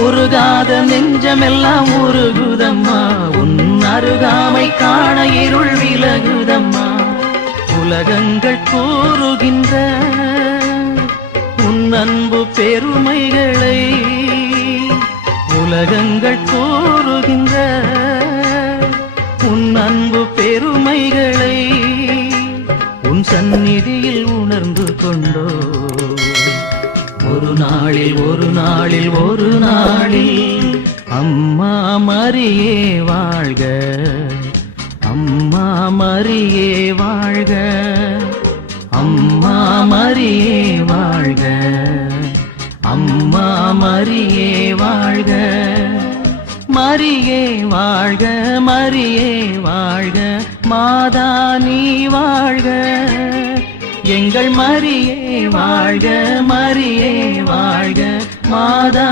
உருகாத நெஞ்சமெல்லாம் உருகுதம்மா உன் அருகாமை காண இருள் விலகுதம்மா உலகங்கள் கூறுகின்ற உன் அன்பு பெருமைகளை உலகங்கள் கூறுகின்ற உன் அன்பு பெருமைகளை உன் சந்நிதியில் உணர்ந்து கொண்டோ ஒரு நாளில் ஒரு நாளில் ஒரு நாளில் அம்மா மரியே வாழ்க அம்மா மரியே வாழ்க அம்மா மரியே வாழ்க அம்மா மரியே வாழ்க மரியே வாழ்க மரியே வாழ்க மாதா நீ வாழ்க எங்கள் மரியே வாழ்க மரியே வாழ்க மாதா